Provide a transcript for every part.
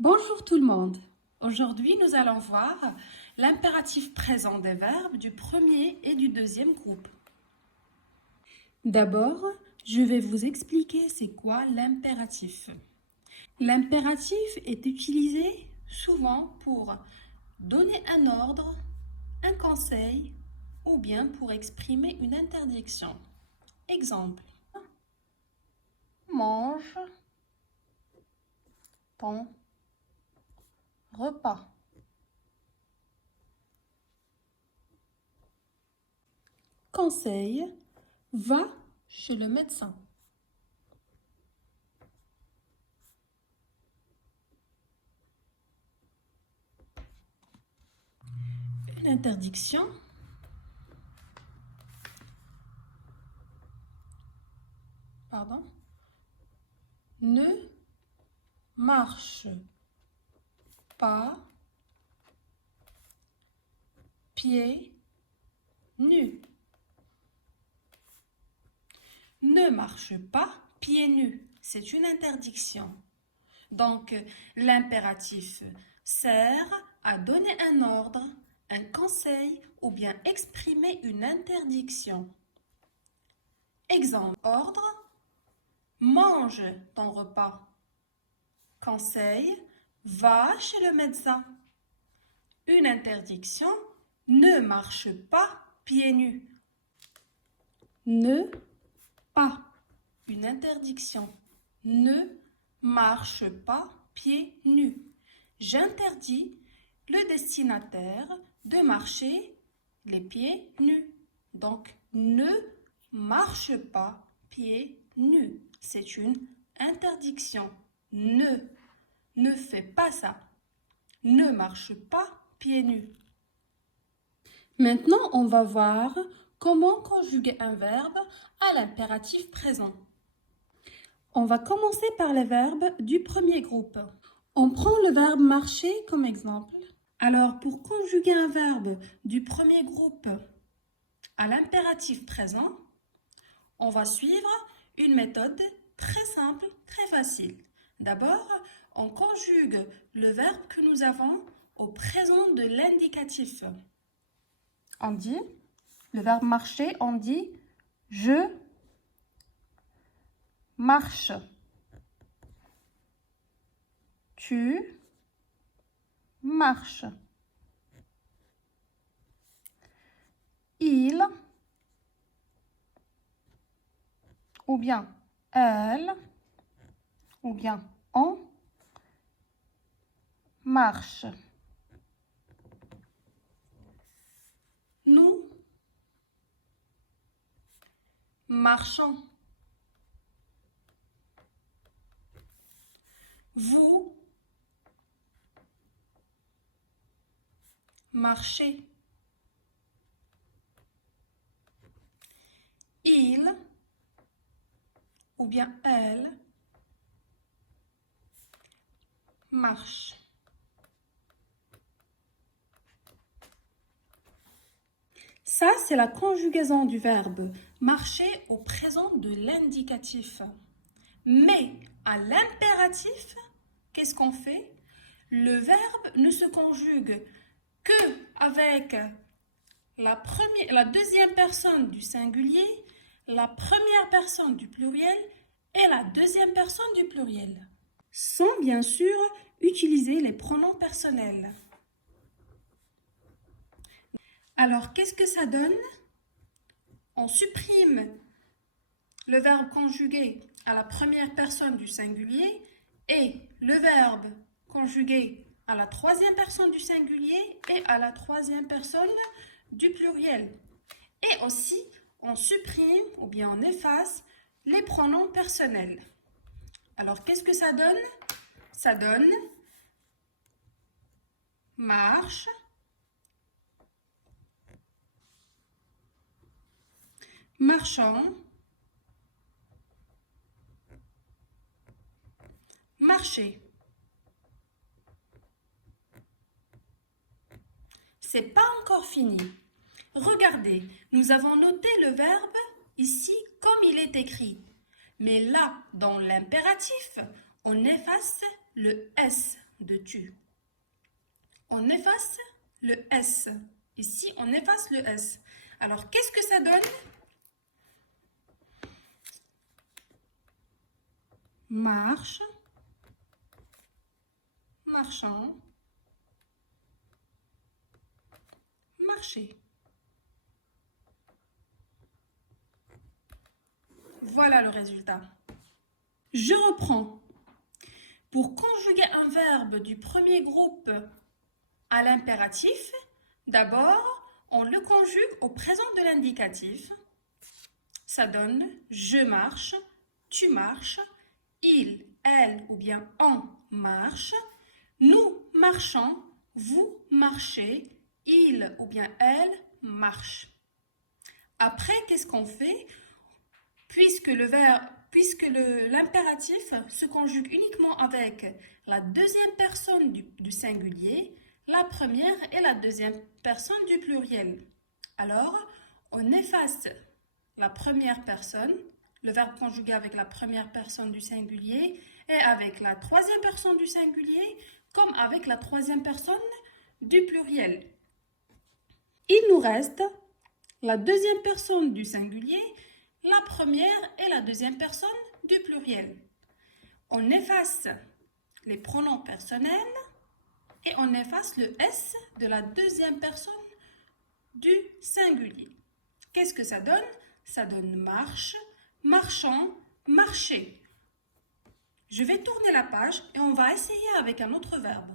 Bonjour tout le monde. Aujourd'hui, nous allons voir l'impératif présent des verbes du premier et du deuxième groupe. D'abord, je vais vous expliquer c'est quoi l'impératif. L'impératif est utilisé souvent pour donner un ordre, un conseil ou bien pour exprimer une interdiction. Exemple: mange ton repas. Conseil: va chez le médecin. Une interdiction: ne marche pas pieds nus. Ne marche pas pieds nus. C'est une interdiction. Donc, l'impératif sert à donner un ordre, un conseil ou bien exprimer une interdiction. Exemple: ordre: mange ton repas. Conseil: va chez le médecin. Une interdiction: ne marche pas pieds nus. Ne pas. Une interdiction: ne marche pas pieds nus. J'interdis le destinataire de marcher les pieds nus. Donc, ne marche pas pieds nus. C'est une interdiction. Ne fais pas ça. Ne marche pas pieds nus. Maintenant, on va voir comment conjuguer un verbe à l'impératif présent. On va commencer par les verbes du premier groupe. On prend le verbe marcher comme exemple. Alors, pour conjuguer un verbe du premier groupe à l'impératif présent, on va suivre une méthode très simple, très facile. D'abord, on conjugue le verbe que nous avons au présent de l'indicatif. On dit, le verbe marcher, on dit je marche. Tu marches. Il ou bien elle ou bien on marche. Nous marchons. Vous marchez. Il ou bien elle marche. Ça, c'est la conjugaison du verbe marcher au présent de l'indicatif. Mais à l'impératif, qu'est-ce qu'on fait? Le verbe ne se conjugue que avec la deuxième personne du singulier, la première personne du pluriel et la deuxième personne du pluriel, sans bien sûr utiliser les pronoms personnels. Alors, qu'est-ce que ça donne? On supprime le verbe conjugué à la première personne du singulier et le verbe conjugué à la troisième personne du singulier et à la troisième personne du pluriel. Et aussi, on supprime ou bien on efface les pronoms personnels. Alors, qu'est-ce que ça donne? Ça donne marche, marchant, marcher. C'est pas encore fini. Regardez, nous avons noté le verbe ici comme il est écrit. Mais là, dans l'impératif, on efface le S. de tu. On efface le S. Ici, on efface le S. Alors, qu'est-ce que ça donne? Marche, marchant, marcher. Voilà le résultat. Je reprends. Pour conjuguer un verbe du premier groupe à l'impératif, d'abord, on le conjugue au présent de l'indicatif. Ça donne je marche, tu marches, il, elle ou bien on marche, nous marchons, vous marchez, il ou bien elle marche. Après, qu'est-ce qu'on fait? Puisque l'impératif se conjugue uniquement avec la deuxième personne du singulier, la première et la deuxième personne du pluriel. Alors, on efface la première personne, le verbe conjugué avec la première personne du singulier et avec la troisième personne du singulier, comme avec la troisième personne du pluriel. Il nous reste la deuxième personne du singulier, la première et la deuxième personne du pluriel. On efface les pronoms personnels et on efface le S de la deuxième personne du singulier. Qu'est-ce que ça donne? Ça donne marche, marchant, marcher. Je vais tourner la page et on va essayer avec un autre verbe.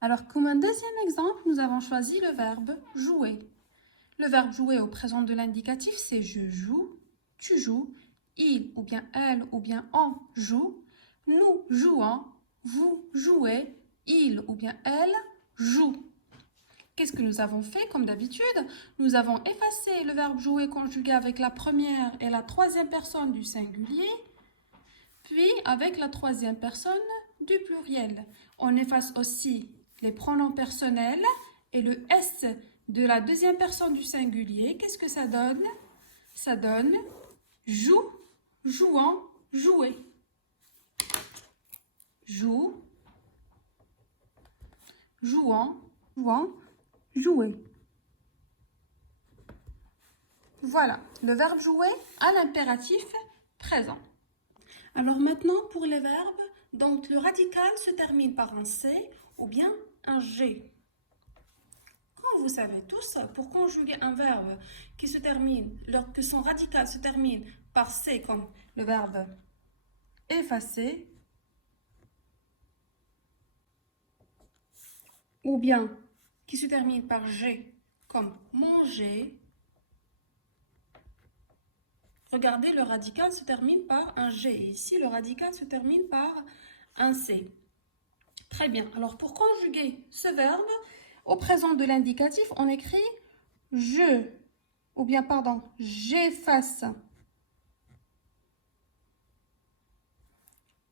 Alors, comme un deuxième exemple, nous avons choisi le verbe jouer. Le verbe jouer au présent de l'indicatif, c'est je joue, tu joues, il ou bien elle ou bien on joue, nous jouons, vous jouez, il ou bien elle joue. Qu'est-ce que nous avons fait comme d'habitude? Nous avons effacé le verbe jouer conjugué avec la première et la troisième personne du singulier, puis avec la troisième personne du pluriel. On efface aussi les pronoms personnels et le S de la deuxième personne du singulier. Qu'est-ce que ça donne? Ça donne joue, jouant, jouer. Joue, jouant, jouant, jouer. Voilà, le verbe jouer à l'impératif présent. Alors maintenant, pour les verbes, donc le radical se termine par un C ou bien un G. Comme vous savez tous, pour conjuguer un verbe qui se termine, que son radical se termine par C comme le verbe effacer, ou bien qui se termine par G comme manger, regardez, le radical se termine par un G. Ici, le radical se termine par un C. Très bien. Alors, pour conjuguer ce verbe, au présent de l'indicatif, on écrit je, ou bien, pardon, j'efface.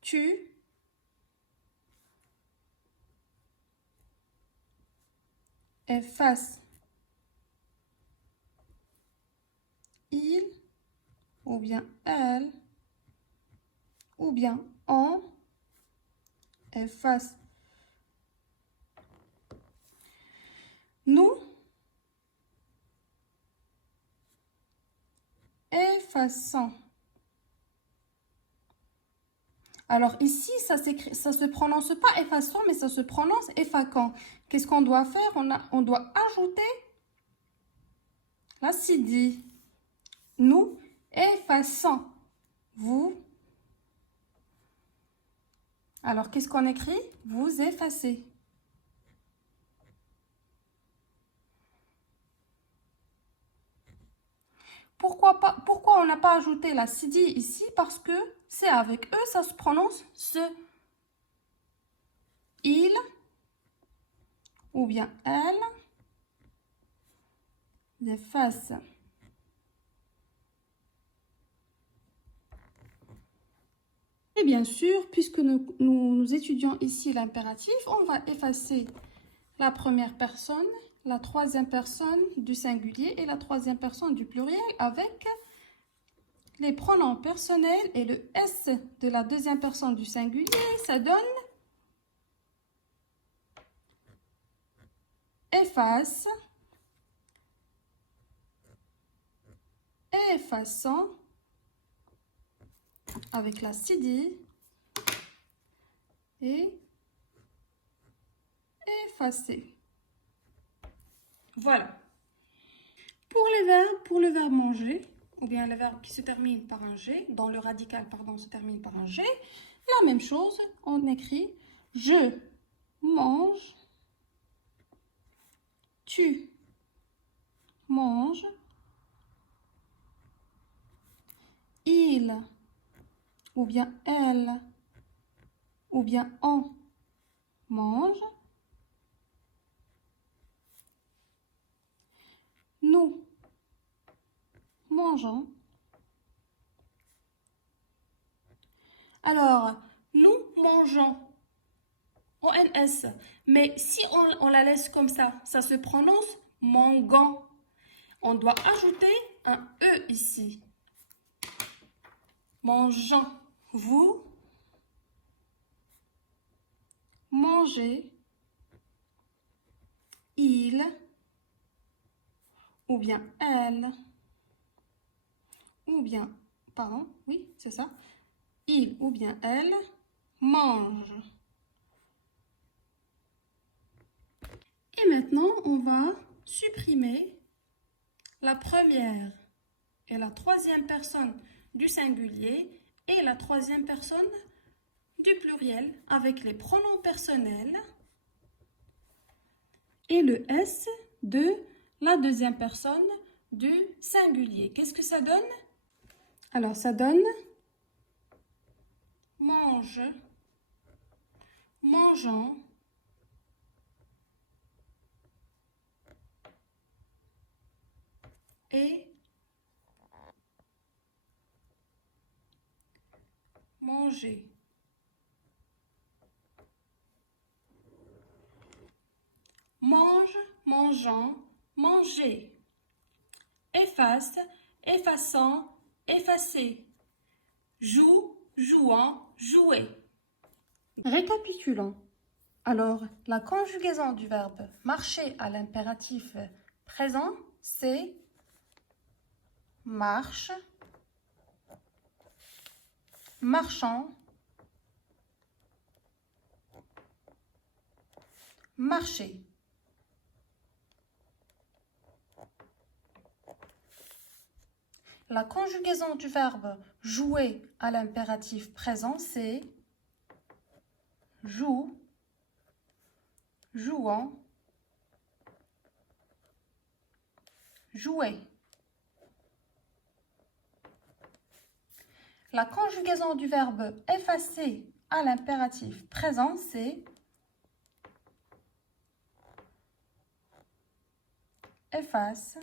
Tu effaces. Il, ou bien elle, ou bien on efface. Nous effaçons. Alors ici, ça se prononce pas effaçant, mais ça se prononce effaquant. Qu'est-ce qu'on doit faire? On doit ajouter la cédille. Nous effaçons. Vous. Alors, qu'est-ce qu'on écrit? Vous effacez. Pourquoi on n'a pas ajouté la cédille ici? Parce que c'est avec eux, ça se prononce ce. Il ou bien elle efface. Et bien sûr, puisque nous étudions ici l'impératif, on va effacer la première personne, la troisième personne du singulier et la troisième personne du pluriel avec les pronoms personnels et le S de la deuxième personne du singulier, ça donne efface, effaçant, avec la cd et effacer. Voilà. Pour le verbe manger, ou bien le verbe qui se termine par un G, dont le radical, pardon, se termine par un G, la même chose, on écrit je mange, tu manges, il, ou bien elle, ou bien on mange, nous mangeons. Alors, nous mangeons, ONS, mais si on la laisse comme ça se prononce mangan. On doit ajouter un E ici. Mangeant, vous mangez, il, ou bien elle, ou bien, pardon, oui, c'est ça, il ou bien elle mange. Et maintenant, on va supprimer la première et la troisième personne du singulier et la troisième personne du pluriel avec les pronoms personnels et le S de la deuxième personne du singulier. Qu'est-ce que ça donne? Alors, ça donne mange, mangeant, et manger. Mange, mangeant, manger. Efface, effaçant, effacer. Joue, jouant, jouer. Récapitulons. Alors, la conjugaison du verbe marcher à l'impératif présent, c'est marche, marchant, marcher. La conjugaison du verbe jouer à l'impératif présent, c'est joue, jouant, jouer. La conjugaison du verbe effacer à l'impératif présent, c'est efface,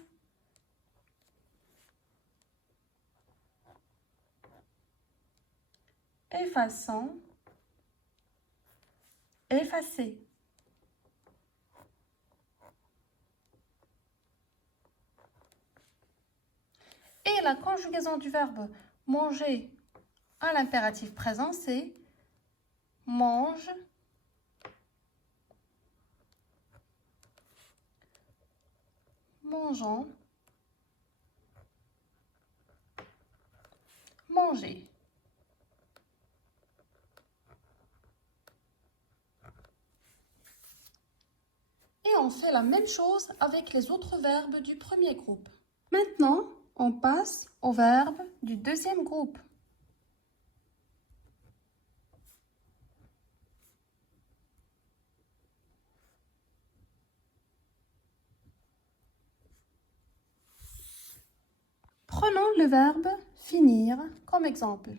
effaçant, effacer. Et la conjugaison du verbe manger à l'impératif présent, c'est mange, mangeant, manger. Et on fait la même chose avec les autres verbes du premier groupe. Maintenant, on passe aux verbes du deuxième groupe. Prenons le verbe finir comme exemple.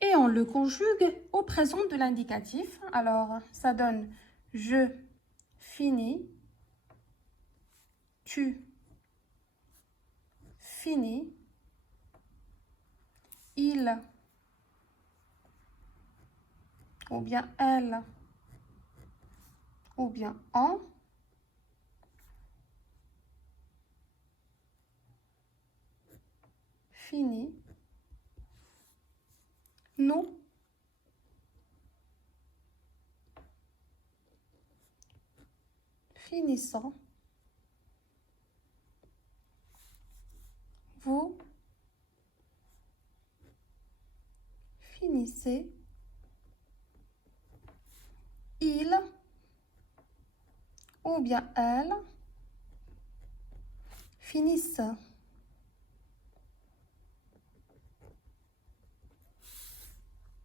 Et on le conjugue au présent de l'indicatif. Alors, ça donne je finis, tu finis, il ou bien elle ou bien on fini, nous finissons, vous finissez, il ou bien elle finissent.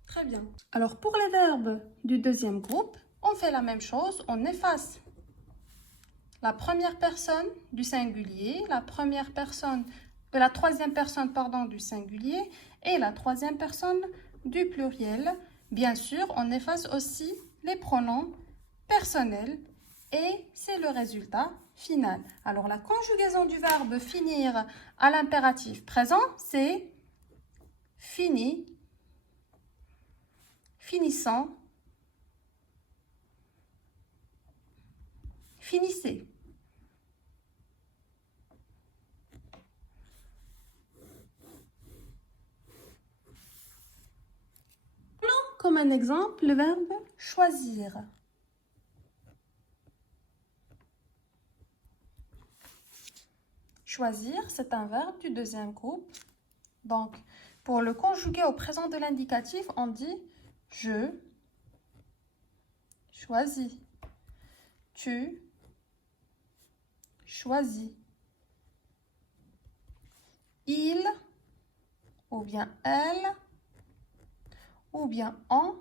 Très bien. Alors pour les verbes du deuxième groupe, on fait la même chose, on efface la première personne du singulier, la troisième personne pardon, du singulier et la troisième personne du pluriel. Bien sûr, on efface aussi les pronoms personnels et c'est le résultat final. Alors la conjugaison du verbe finir à l'impératif présent, c'est fini, finissant, finissez. Prenons comme un exemple le verbe choisir. Choisir, c'est un verbe du deuxième groupe. Donc, pour le conjuguer au présent de l'indicatif, on dit je choisis, tu choisis, il ou bien elle ou bien on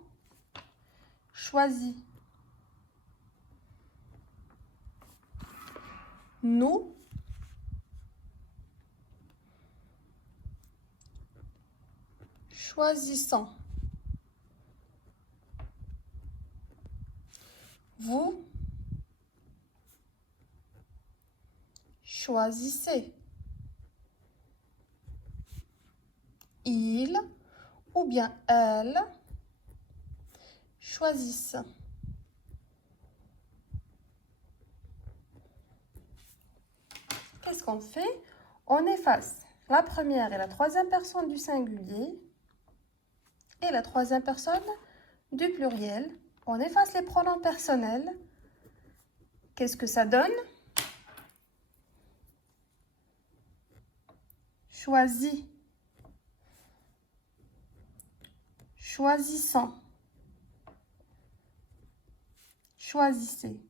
choisit. Nous choisissons. Vous choisissez. Il ou bien elle choisissent. Qu'est-ce qu'on fait? On efface la première et la troisième personne du singulier et la troisième personne du pluriel. On efface les pronoms personnels. Qu'est-ce que ça donne? Choisis, choisissant, choisissez.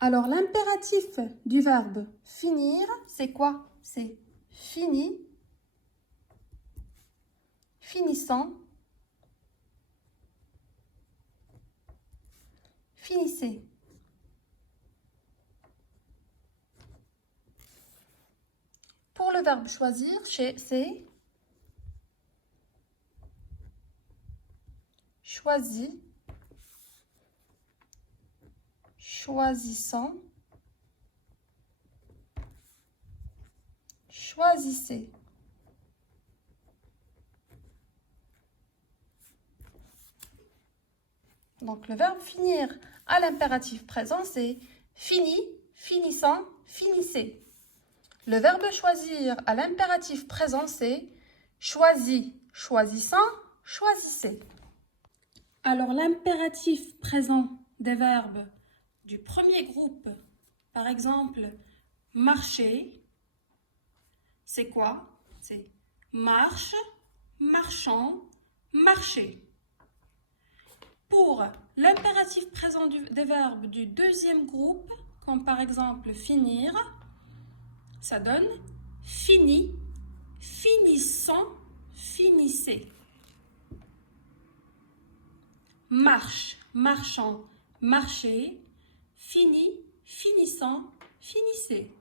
Alors, l'impératif du verbe finir, c'est quoi? C'est fini, finissant, finissez. Pour le verbe choisir, c'est choisi, choisissant, choisissez. Donc le verbe finir à l'impératif présent, c'est fini, finissant, finissez. Le verbe choisir à l'impératif présent, c'est choisi, choisissant, choisissez. Alors l'impératif présent des verbes du premier groupe, par exemple, marcher, c'est quoi? C'est marche, marchant, marcher. Pour l'impératif présent des verbes du deuxième groupe, comme par exemple finir, ça donne fini, finissant, finissez. Marche, marchant, marcher, fini, finissant, finissez.